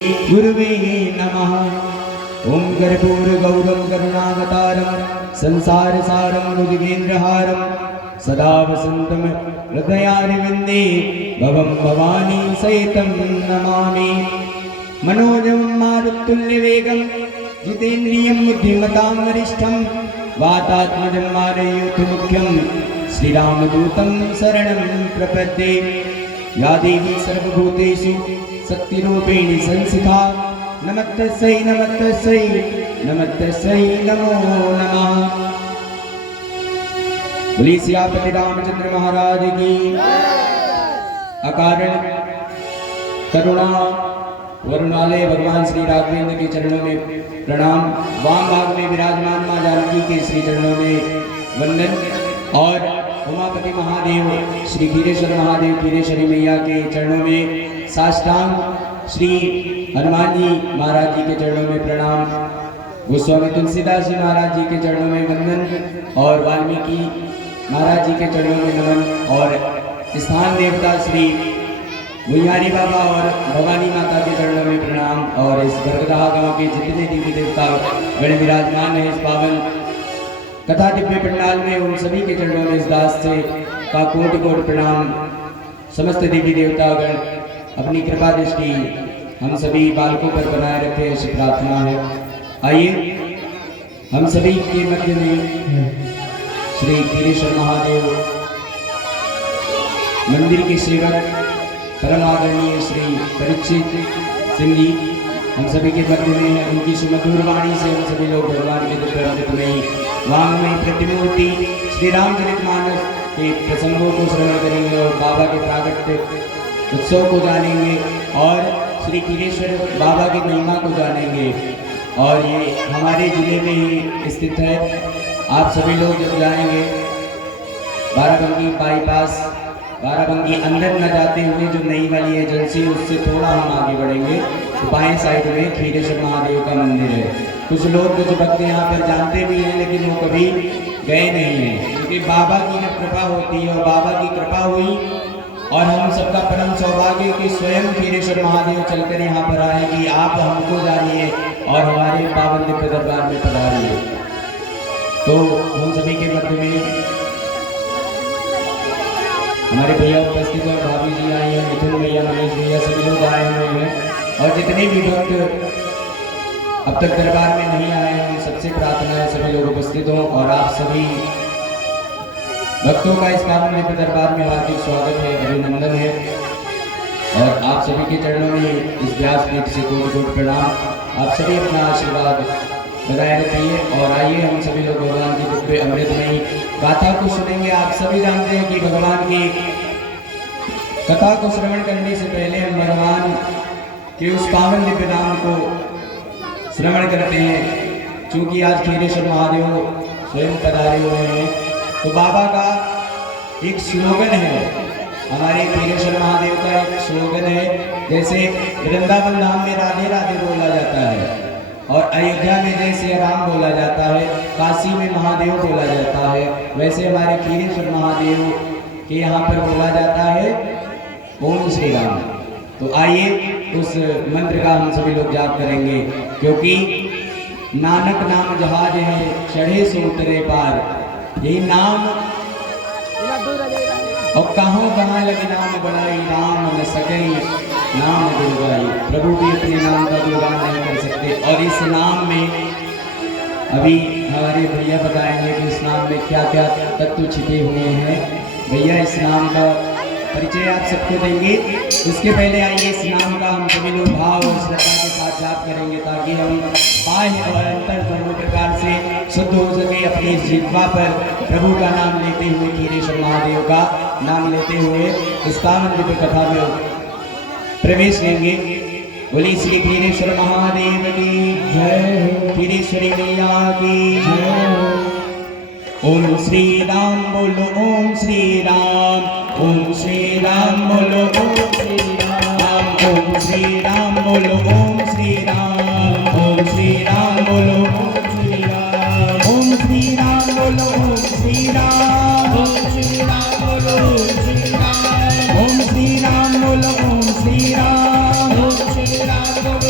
गुरुवे नमः। ओम कर्पूरगौरं करुणावतारं संसारसारं भुजगेन्द्रहारं सदा वसन्तं हृदयारविन्दे भवं भवानी सहितं नमामि। मनोजवं मारुतुल्यवेगं जितेन्द्रियं बुद्धिमतां वरिष्ठं वातात्मजं मारयोतमुख्यं श्रीरामदूतं शरणं प्रपद्ये। या देवी सर्वभूतेषु शक्तिरूपेण संस्थिता नमस्तस्यै नमस्तस्यै नमस्तस्यै नमो नमः। बोलिए सियापति रामचंद्र महाराज की। अकारण करुणा वरुणालय भगवान श्री राघवेंद्र के चरणों में प्रणाम। वाम भाग में विराजमान मां जानकी के श्री चरणों में वंदन और उमापति महादेव श्री खीरेश्वर महादेव खीरेश्वरी मैया के चरणों में साष्टांग श्री हनुमान जी महाराज जी के चरणों में प्रणाम। गोस्वामी तुलसीदास जी महाराज जी के चरणों में वंदन और वाल्मीकि महाराज जी के चरणों में नमन और स्थान देवता श्री भुइयारी बाबा और भवानी माता के चरणों में प्रणाम। और इस बरगदाहा गांव के जितने देवी देवता गण विराजमान है इस पावन कथा दिव्य पंडाल में उन सभी के चरणों में इस दास से का कोटि कोटि प्रणाम। समस्त देवी देवतागण अपनी कृपा दृष्टि हम सभी बालकों पर बनाए रखे ऐसी प्रार्थना है। आइए हम सभी के मध्य में श्री खीरेश्वर महादेव मंदिर के सेवक परम आदरणीय श्री परीक्षित सिंह जी हम सभी के मध्य में है। उनकी सुमधुर वाणी से हम सभी लोग भगवान के दिव्य में वांग्मयी प्रतिमूर्ति श्री रामचरितमानस के प्रसंगों को श्रवण करेंगे और बाबा के प्रागट्य उत्सव को जानेंगे और श्री खीरेश्वर बाबा की महिमा को जानेंगे। और ये हमारे जिले में ही स्थित है। आप सभी लोग जब जाएंगे बाराबंकी बाईपास बाराबंकी अंदर न जाते हुए जो नई वाली एजेंसी उससे थोड़ा हम आगे बढ़ेंगे तो बाएं साइड में खीरेश्वर महादेव का मंदिर है। कुछ लोग कुछ भक्त यहाँ पर जानते भी हैं लेकिन वो कभी गए नहीं हैं क्योंकि बाबा की जब कृपा होती है और बाबा की कृपा हुई और हम सबका परम सौभाग्य कि स्वयं खीरेश्वर महादेव चलकर यहाँ पर आए कि आप हमको जानिए और हमारे पावन दिव्य दरबार में पधारिए। तो हम सभी के मध्य में हमारे भैया उपस्थित और भाभी जी आए हैं, मिथुन भैया मनीष भैया सभी लोग आए हुए हैं और जितने भी भक्त अब तक दरबार में नहीं आए हैं उन सबसे प्रार्थना है सभी लोग उपस्थित हों और आप सभी भक्तों का इस पावन दिव्य दरबार में हार्दिक स्वागत है, अभिनंदन है। और आप सभी के चरणों में इस व्यासपीठ से कोटि कोटि प्रणाम। आप सभी अपना आशीर्वाद बनाए रखिए और आइए हम सभी लोग भगवान की दिव्य अमृतमयी गाथा को सुनेंगे। आप सभी जानते हैं कि भगवान की कथा को श्रवण करने से पहले हम भगवान के उस पावन दिव्य नाम को श्रवण करते हैं। चूंकि आज खीरेश्वर महादेव स्वयं पधारे हुए हैं तो बाबा का एक स्लोगन है, हमारे खीरेश्वर महादेव का एक स्लोगन है। जैसे वृंदावन धाम में राधे राधे बोला जाता है और अयोध्या में जय श्री राम बोला जाता है, काशी में महादेव बोला जाता है, वैसे हमारे खीरेश्वर महादेव के यहाँ पर बोला जाता है ओम श्री राम। तो आइए उस मंत्र का हम सभी लोग जाप करेंगे क्योंकि नानक नाम जहाज है चढ़े सो उतरे पार। यही नाम और कहाँ लगे नाम बढ़ाई राम न सकई नाम गुरुगाई। प्रभु भी अपने नाम का गुणगान नहीं कर सकते और इस नाम में अभी हमारे भैया बताएंगे कि इस नाम में क्या क्या तत्व छिपे हुए हैं। भैया इस नाम का परिचय आप सबको देंगे। उसके पहले आइए इस नाम का हम सभी लोग भाव और श्रद्धा के साथ जाप करेंगे ताकि हम बाह्य और अंतर दोनों प्रकार से शुद्ध हो सके। अपनी जिह्वा पर प्रभु का नाम लेते हुए खीरेश्वर महादेव का नाम लेते हुए इस पावन दिव्य कथा में प्रवेश लेंगे। बोली श्री खीरेश्वर महादेव की जय, खीरेश्वरी मैया की जय। ओम श्री राम बोलो ओम श्री राम, ओम श्री राम बोलो ओम श्री राम, ओम श्री राम बोलो ओम श्री राम, ओम श्री राम बोलो ओम श्री राम, ओम श्री राम बोलो ओम श्री राम, ओम श्री राम बोलो ओम श्री राम, ओम श्री राम बोलो ओम श्री राम, ओम श्री राम बोलो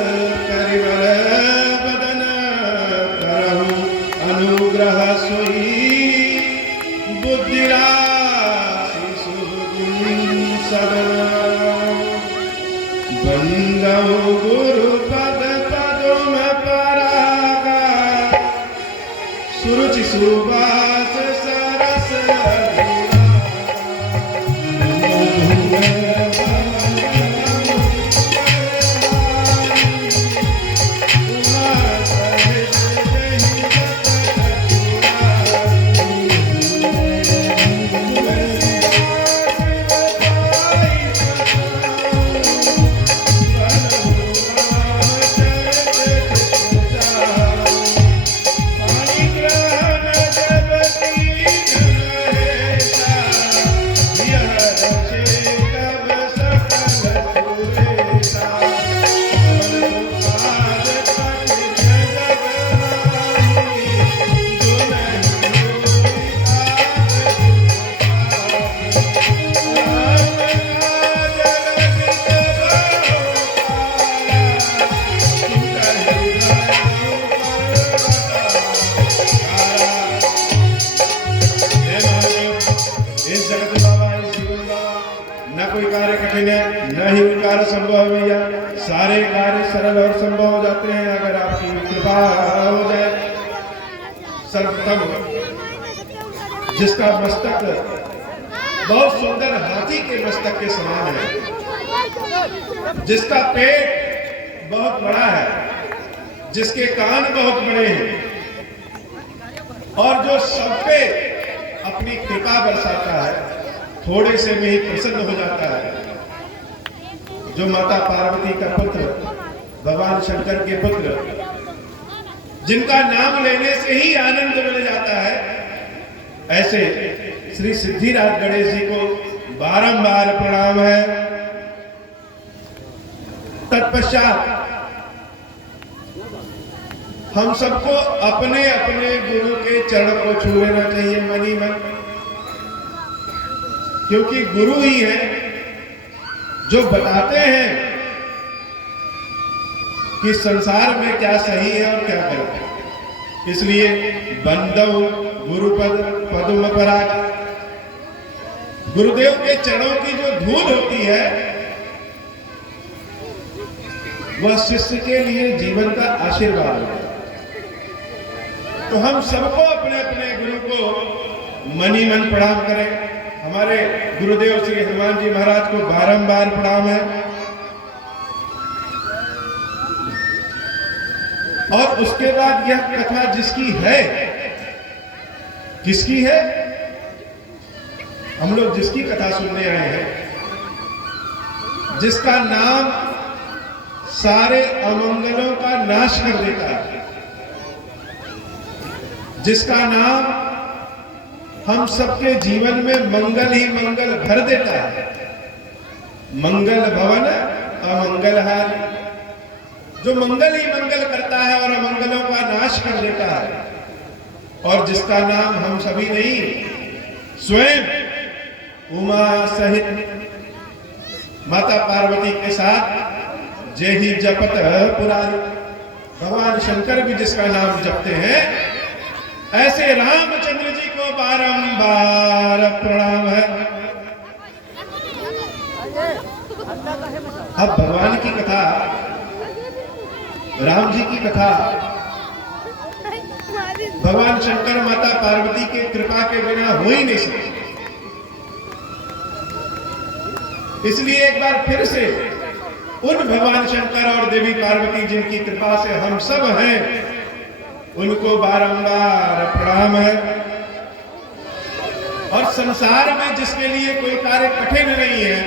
गुरु पद पदुम परागा सुरुचि सुबास सरस न ही कार्य संभव है भैया, सारे कार्य सरल और संभव हो जाते हैं अगर आपकी कृपा हो जाए। सर्वप्रथम जिसका मस्तक बहुत सुंदर हाथी के मस्तक के समान है, जिसका पेट बहुत बड़ा है, जिसके कान बहुत बड़े हैं और जो सब पे अपनी कृपा बरसाता है, थोड़े से में ही प्रसन्न हो जाता है, जो माता पार्वती का पुत्र, भगवान शंकर के पुत्र, जिनका नाम लेने से ही आनंद मिल जाता है, ऐसे श्री सिद्धिराज गणेश जी को बारंबार प्रणाम है। तत्पश्चात हम सबको अपने अपने गुरु के चरण को छू लेना चाहिए मन ही मन, क्योंकि गुरु ही है जो बताते हैं कि संसार में क्या सही है और क्या गलत है। इसलिए बंदव गुरुपद पदुम पराग, गुरुदेव के चरणों की जो धूल होती है वह शिष्य के लिए जीवन का आशीर्वाद है। तो हम सबको अपने अपने गुरु को मन ही मन प्रणाम करें। हमारे गुरुदेव श्री हनुमान जी महाराज को बारंबार प्रणाम है। और उसके बाद यह कथा जिसकी है, किसकी है? हम लोग जिसकी कथा सुनने आए हैं, जिसका नाम सारे अमंगलों का नाश कर देता है, जिसका नाम हम सबके जीवन में मंगल ही मंगल भर देता है। मंगल भवन अमंगल हारी, जो मंगल ही मंगल करता है और अमंगलों का नाश कर देता है, और जिसका नाम हम सभी नहीं, स्वयं उमा सहित माता पार्वती के साथ जय ही जपत पुरारी, भगवान शंकर भी जिसका नाम जपते हैं, ऐसे रामचंद्र जी को बारंबार प्रणाम है। अब भगवान की कथा, राम जी की कथा, भगवान शंकर माता पार्वती के कृपा के बिना हो ही नहीं सकती। इसलिए एक बार फिर से उन भगवान शंकर और देवी पार्वती जिनकी कृपा से हम सब हैं, उनको बारंबार प्रणाम है। और संसार में जिसके लिए कोई कार्य कठिन नहीं है,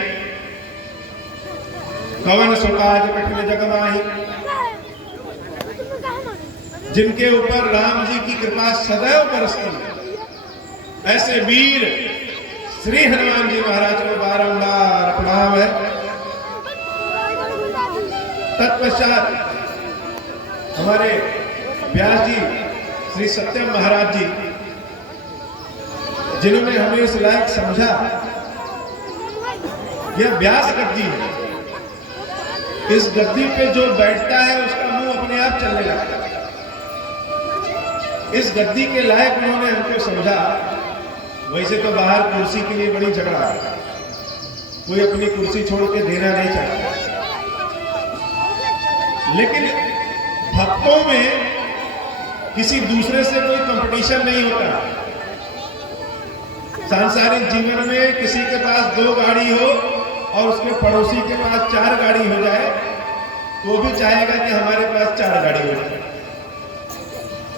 कवन सो काज कठिन जग माही, जिनके ऊपर राम जी की कृपा सदैव बरसती है, ऐसे वीर श्री हनुमान जी महाराज को बारंबार प्रणाम है। तत्पश्चात हमारे व्यास जी श्री सत्यम महाराज जी, जिन्होंने हमें इस लायक समझा, यह व्यास गद्दी है। इस गद्दी पे जो बैठता है उसका मुंह अपने आप चलने लगता है। इस गद्दी के लायक उन्होंने हमको समझा। वैसे तो बाहर कुर्सी के लिए बड़ी झगड़ा है, कोई अपनी कुर्सी छोड़ के देना नहीं चाहता, लेकिन भक्तों में किसी दूसरे से कोई कंपटीशन नहीं होता। सांसारिक जीवन में किसी के पास 2 गाड़ी हो और उसके पड़ोसी के पास 4 गाड़ी हो जाए तो वो भी चाहेगा कि हमारे पास 4 गाड़ी हो जाए।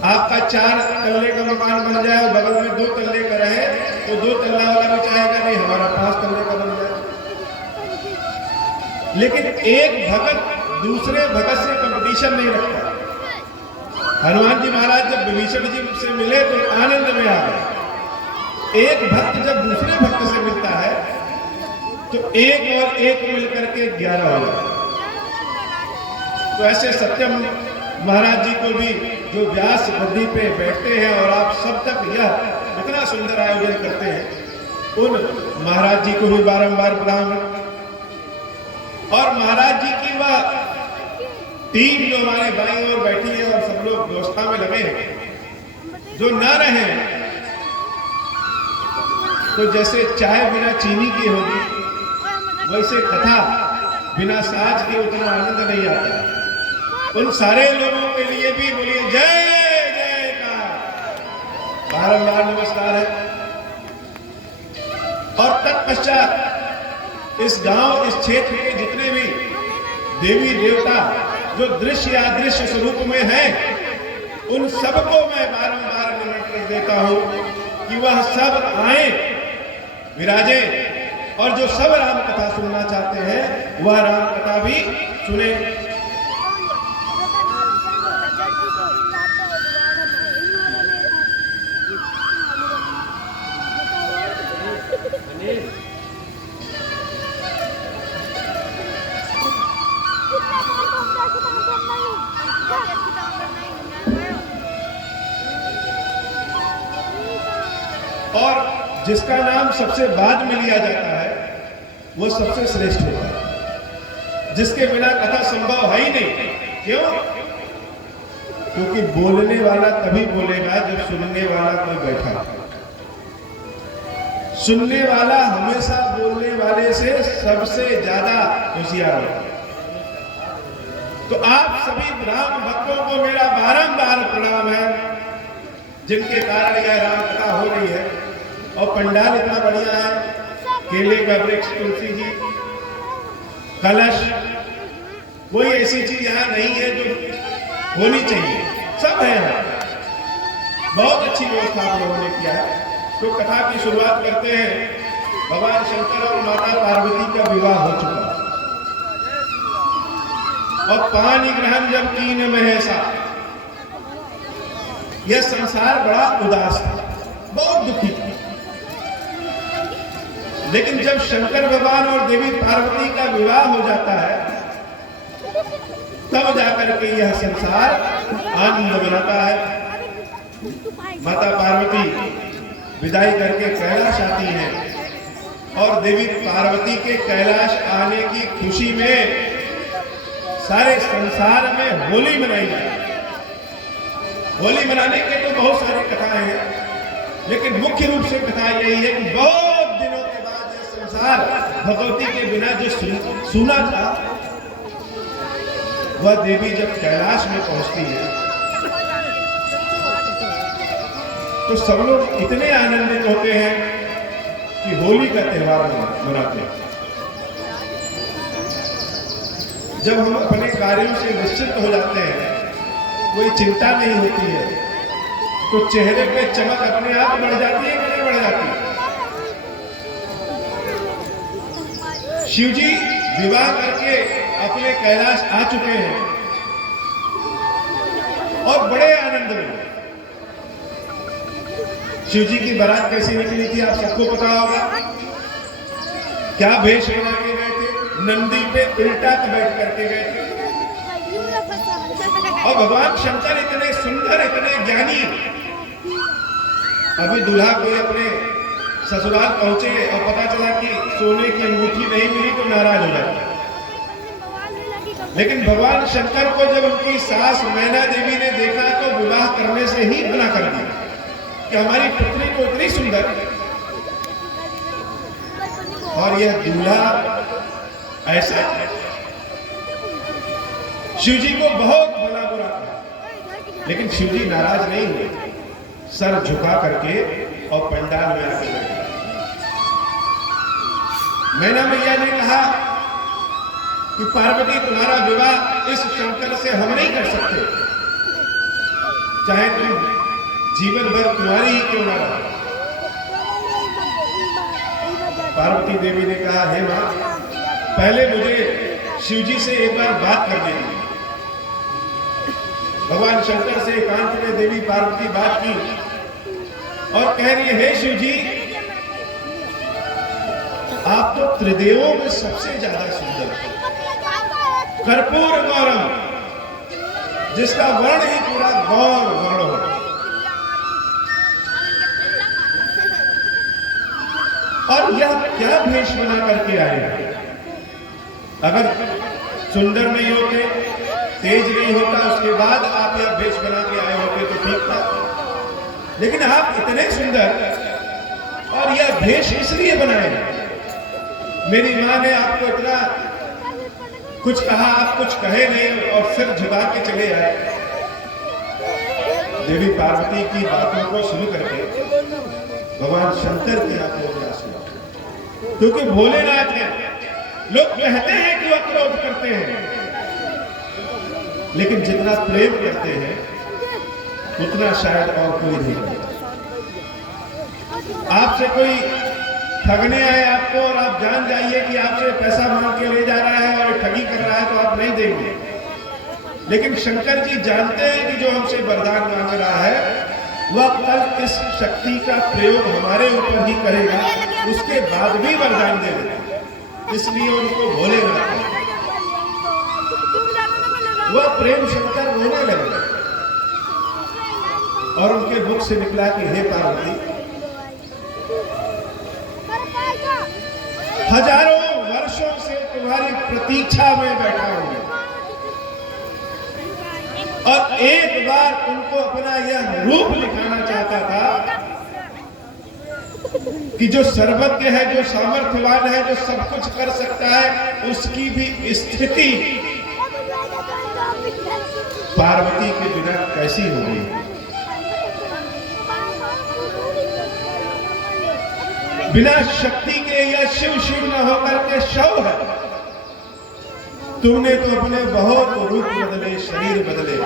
आपका 4 तल्ले का मकान बन जाए और बगल में 2 तल्ले का रहे तो 2 तल्ला वाला भी चाहेगा नहीं हमारा 5 तल्ले का बन जाए। लेकिन एक भगत दूसरे भगत से कंपटीशन नहीं रखता। हनुमान जी महाराज जब विभीषण जी से मिले तो आनंद में आ गए। एक भक्त जब दूसरे भक्त से मिलता है तो 1 और 1 मिलकर के 11 हो जाता है। तो ऐसे सत्यम महाराज जी को भी जो व्यास गद्दी पे बैठते हैं और आप सब तक यह इतना सुंदर आयोजन करते हैं, उन महाराज जी को भी बारंबार प्रणाम। और महाराज जी की वह टीम जो हमारे बाईं ओर बैठी है और सब लोग व्यवस्था में लगे हैं, जो न रहे तो जैसे चाय बिना चीनी की होगी वैसे कथा बिना साज के उतना आनंद नहीं आता। उन सारे लोगों के लिए भी बोलिए जय जय का बारंबार नमस्कार है। और तत्पश्चात इस गांव इस क्षेत्र के जितने भी देवी देवता जो दृश्य या दृश्य स्वरूप में हैं, उन सबको मैं बारंबार निमंत्रण देता हूं कि वह सब आए, विराजे और जो सब राम कथा सुनना चाहते हैं वह राम कथा भी सुने। और जिसका नाम सबसे बाद में लिया जाता है वो सबसे श्रेष्ठ होता है, जिसके बिना कथा संभव है ही नहीं। क्यों? क्योंकि बोलने वाला तभी बोलेगा जब सुनने वाला कोई बैठा। सुनने वाला हमेशा बोलने वाले से सबसे ज्यादा होशियार होता है। तो आप सभी राम भक्तों को मेरा बारंबार प्रणाम है, जिनके कारण यह राम कथा हो रही है। और पंडाल इतना बढ़िया है, केले का वृक्ष, तुलसी जी, कलश, कोई ऐसी चीज यहाँ नहीं है जो होनी चाहिए, सब है यहाँ। बहुत अच्छी व्यवस्था आप लोगों ने किया है। तो कथा की शुरुआत करते हैं। भगवान शंकर और माता पार्वती का विवाह हो चुका और पानी ग्रहण जब कीन में है सा, यह संसार बड़ा उदास था, बहुत दुखी था। लेकिन जब शंकर भगवान और देवी पार्वती का विवाह हो जाता है तब जाकर के यह संसार आनंद मनाता है। माता पार्वती विदाई करके कैलाश आती हैं और देवी पार्वती के कैलाश आने की खुशी में सारे संसार में होली मनाई जाती है। होली मनाने के तो बहुत सारी कथाएं हैं, लेकिन मुख्य रूप से कथा यही है कि बहुत दिनों के बाद यह संसार भगवती के बिना जो सुना था, वह देवी जब कैलाश में पहुंचती है तो सब लोग इतने आनंदित होते हैं कि होली का त्योहार मनाते हैं। जब हम अपने कार्यों से निश्चित हो जाते हैं, कोई चिंता नहीं होती है, तो चेहरे पे चमक अपने आप बढ़ जाती है कि नहीं बढ़ जाती है? शिव जी विवाह करके अपने कैलाश आ चुके हैं और बड़े आनंद में। शिव जी की बारात कैसी निकली थी आप सबको पता होगा। क्या भेष बना के गए थे? नंदी पे उल्टा बैठ करके गए थे। और भगवान शंकर इतने सुंदर, इतने ज्ञानी, अभी दूल्हा कोई अपने ससुराल पहुंचे और पता चला कि सोने की अंगूठी नहीं मिली तो नाराज हो जाता। लेकिन भगवान शंकर को जब उनकी सास मैना देवी ने देखा तो विवाह करने से ही मना कर दिया कि हमारी पुत्री को इतनी सुंदर। और यह दूल्हा ऐसा शिव जी को बहुत भला बुरा कहा, लेकिन शिव जी नाराज नहीं हुए, सर झुका करके और पंडाल में आके बैठे। मैना मैया ने कहा कि पार्वती तुम्हारा विवाह इस शंकर से हम नहीं कर सकते, चाहे तुम जीवन भर तुम्हारी ही क्यों ना रहे। पार्वती देवी ने कहा, हे मां, पहले मुझे शिव जी से एक बार बात करनी है। भगवान शंकर से एकांत में देवी पार्वती बात की और कह रही है, हे शिव जी, आप तो त्रिदेवों में सबसे ज्यादा सुंदर, कर्पूर गौरम, जिसका वर्ण ही पूरा गौर वर्ण हो, और यह क्या भेष बना करके आए। अगर सुंदर नहीं होते, तेज नहीं होता, उसके बाद आप यह भेष बना के आए होते तो ठीक था, लेकिन आप इतने सुंदर और यह भेष इसलिए बनाए। मेरी मां ने आपको इतना कुछ कहा, आप कुछ कहे नहीं और सिर झुका के चले आए। देवी पार्वती की बातों को सुन करके भगवान शंकर की आंखों में आंसू, क्योंकि भोलेनाथ है। लोग कहते हैं कि वह क्रोध करते हैं, लेकिन जितना प्रेम करते हैं उतना शायद और कोई नहीं करता। आपसे कोई ठगने आए आपको और आप जान जाइए कि आपसे पैसा मांग के ले जा रहा है और ठगी कर रहा है, तो आप नहीं देंगे। लेकिन शंकर जी जानते हैं कि जो हमसे वरदान मांग रहा है वह कल इस शक्ति का प्रयोग हमारे ऊपर ही करेगा, उसके बाद भी वरदान दे देगा, इसलिए उनको भोलेनाथ। वह प्रेम शंकर रोने लगे और उनके मुख से निकला कि हे पार्वती, हजारों वर्षों से तुम्हारी प्रतीक्षा में बैठा हूं और एक बार तुमको अपना यह रूप दिखाना चाहता था कि जो सर्वज्ञ है, जो सामर्थ्यवान है, जो सब कुछ कर सकता है, उसकी भी स्थिति पार्वती के बिना कैसी होगी। बिना शक्ति के यह शिव शिव न होकर के शव है। तुमने तो अपने बहुत रूप बदले, शरीर बदले,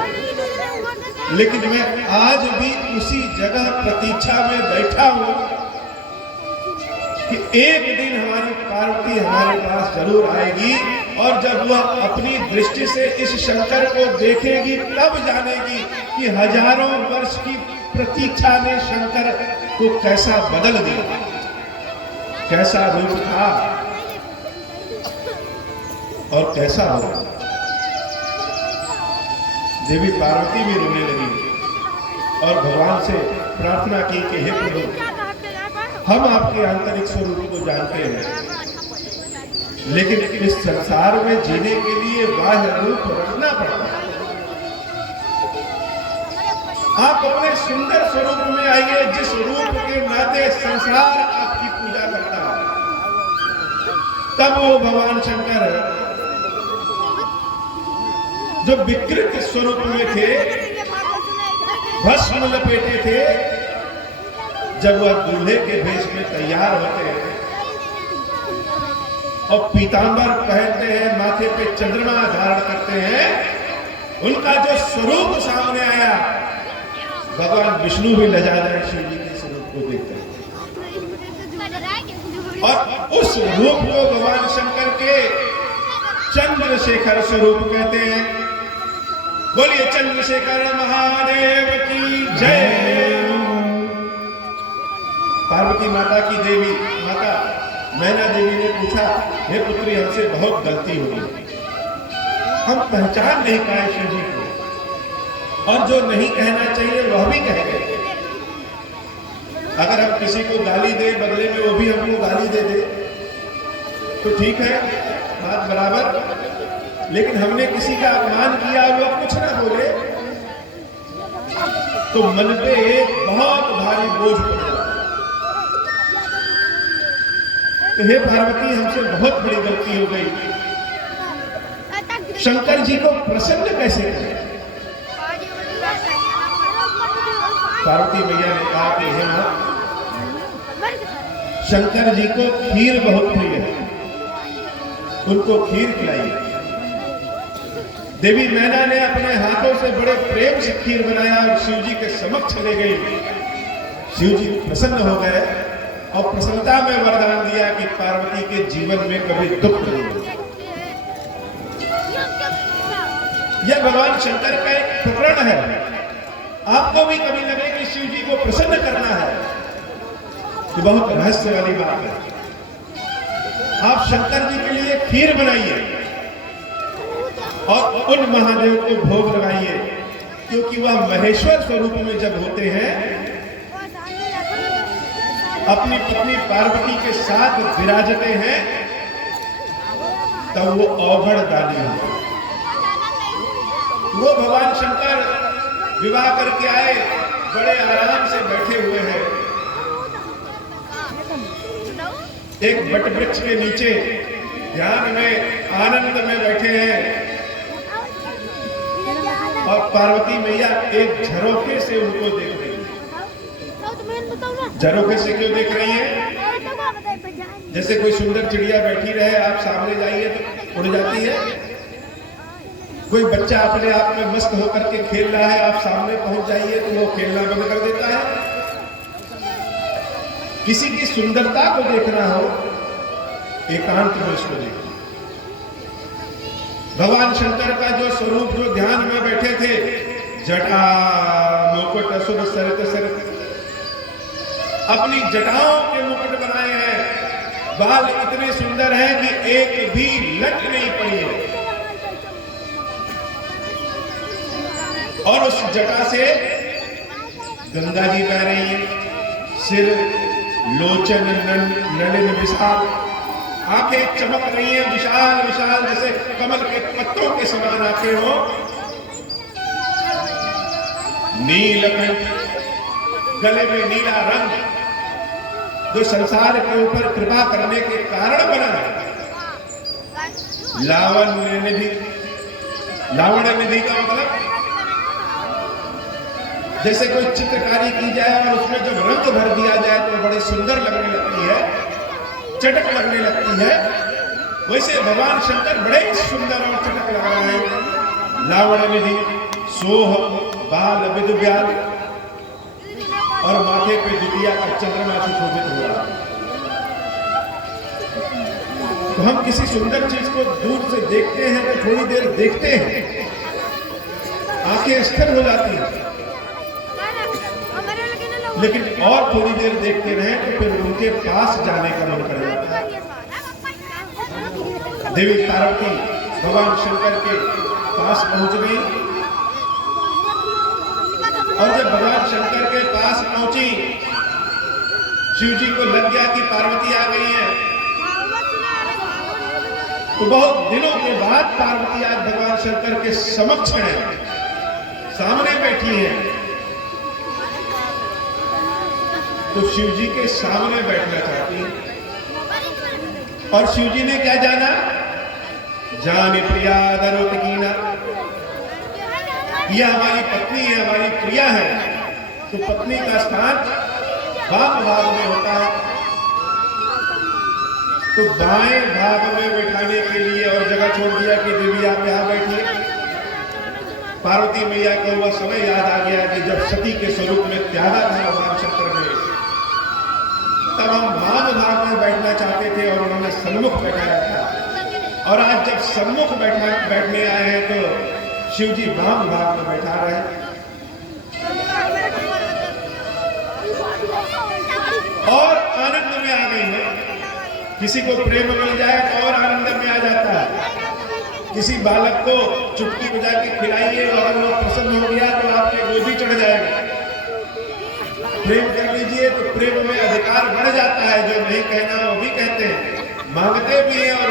लेकिन मैं आज भी उसी जगह प्रतीक्षा में बैठा हूं कि एक दिन हमारी पार्वती हमारे पास जरूर आएगी और जब वह अपनी दृष्टि से इस शंकर को देखेगी तब जानेगी कि हजारों वर्ष की प्रतीक्षा ने शंकर को कैसा बदल दिया, कैसा रूप था और कैसा हो। देवी पार्वती भी रोने लगी और भगवान से प्रार्थना की कि हे प्रभु, हम आपके आंतरिक स्वरूप को जानते हैं, लेकिन इस संसार में जीने के लिए बाह्य रूप रखना पड़ता है। आप अपने सुंदर स्वरूप में आइए, जिस रूप के नाते संसार आपकी पूजा करता है। तब वो भगवान शंकर जो विकृत स्वरूप में थे, भस्म लपेटे थे, जब वह दूल्हे के भेष में तैयार होते हैं और पीतांबर पहनते हैं, माथे पे चंद्रमा धारण करते हैं, उनका जो स्वरूप सामने आया, भगवान विष्णु भी लजा जाए शिव जी के स्वरूप को देखते हैं। और उस रूप को भगवान शंकर के चंद्रशेखर स्वरूप कहते हैं। बोलिए चंद्रशेखर महादेव की जय। पार्वती माता की देवी माता मैना देवी ने पूछा, हे पुत्री, हमसे बहुत गलती हो गई, हम पहचान नहीं पाए शिव जी को, और जो नहीं कहना चाहिए वह भी कह गए। अगर हम किसी को गाली दे, बदले में वो भी हमको गाली दे दे तो ठीक है, बात बराबर, लेकिन हमने किसी का अपमान किया, वो कुछ ना बोले तो मन पे एक बहुत भारी बोझ पड़ जाता। तो हे पार्वती, हमसे बहुत बड़ी गलती हो गई, शंकर जी को प्रसन्न कैसे करें? पार्वती मैया ने कहा कि हे मां, शंकर जी को खीर बहुत प्रिय है, उनको खीर खिलाइए। देवी मैना ने अपने हाथों से बड़े प्रेम से खीर बनाया और शिव जी के समक्ष ले गई। शिव जी प्रसन्न हो गए और प्रसन्नता में वरदान दिया कि पार्वती के जीवन में कभी दुख नहीं होगा। यह भगवान शंकर का एक प्रकरण है। आपको भी कभी लगे कि शिव जी को प्रसन्न करना है, तो बहुत रहस्य वाली बात है। आप शंकर जी के लिए खीर बनाइए और उन महादेव को भोग लगाइए, क्योंकि वह महेश्वर स्वरूप में जब होते हैं, अपनी पत्नी पार्वती के साथ विराजते हैं, तब वो औघड़ दानी होते हैं। वो भगवान शंकर विवाह करके आए, बड़े आराम से बैठे हुए हैं एक बट वृक्ष के नीचे, ध्यान में आनंद में बैठे हैं। और पार्वती मैया एक झरोखे से उनको देख रही है। झरोखे से क्यों देख रही है? जैसे कोई सुंदर चिड़िया बैठी रहे, आप सामने जाइए तो उड़ जाती है। कोई बच्चा अपने आप में मस्त होकर के खेल रहा है, आप सामने पहुंच जाइए तो वो खेलना बंद कर देता है। किसी की सुंदरता को देखना हो, एकांत में उसको देखना। भगवान शंकर का जो स्वरूप, जो ध्यान में बैठे थे, जटा मुकुट असुर सरित सरित, अपनी जटाओं के मुकुट बनाए हैं। बाल इतने सुंदर हैं कि एक भी लट नहीं पड़ी है। और उस जटा से गंगा जी बह रही है। सिर, लोचन, नलिन विशाल, आंखें चमक रही हैं विशाल विशाल, जैसे कमल के पत्तों के समान आंखें हो। नीलकंठ, गले में नीला रंग, जो संसार के ऊपर कृपा करने के कारण बना है। लावण्य निधि, लावण्य निधि का मतलब जैसे कोई चित्रकारी की जाए और उसमें जब रंग भर दिया जाए तो बड़ी सुंदर लगने लगती है, चटक लगने लगती है। वैसे भगवान शंकर बड़े सुंदर और चटक लग रहे हैं। लावण्य निधि, सोह, बाल विदुव्याल, और माथे पे दुतिया का चंद्रमा सुशोभित हो रहा है। तो हम किसी सुंदर चीज को दूर से देखते हैं तो थोड़ी देर देखते हैं, आंखें स्थिर हो जाती हैं, लेकिन और थोड़ी देर देखते रहे तो फिर उनके पास जाने का मन करेगा। देवी पार्वती भगवान शंकर के पास पहुंच गई, और जब भगवान शंकर के पास पहुंची, शिव जी को लग गया कि पार्वती आ गई है। तो बहुत दिनों के बाद पार्वती आज भगवान शंकर के समक्ष है, सामने बैठी है। तो शिव जी के सामने बैठना चाहती है। और शिव जी ने क्या जाना? जानी प्रिया दरोत कीना, यह हमारी पत्नी है, हमारी प्रिया है। तो पत्नी का स्थान वाम भाग में होता है, तो दाएं भाग में बैठाने के लिए और जगह छोड़ दिया कि देवी आप यहां बैठिए। पार्वती मैया को वह समय याद आ गया कि जब सती के स्वरूप में त्यागा था भगवान शंकर ने, तब हम वाम भाग में बैठना चाहते थे और उन्होंने सम्मुख बैठाया था। और आज जब सम्मुख बैठने आए हैं तो शिव जी वाम भाग में बैठा रहे। और आनंद में आ गई है। किसी को प्रेम मिल जाए तो और आनंद में आ जाता है। किसी बालक को चुटकी बजा के खिलाइए, अगर वो प्रसन्न हो गया तो आपके गोदी चढ़ जाएगा। प्रेम कर लीजिए तो प्रेम में अधिकार बढ़ जाता है। जो नहीं कहना वो भी कहते हैं, मांगते भी हैं और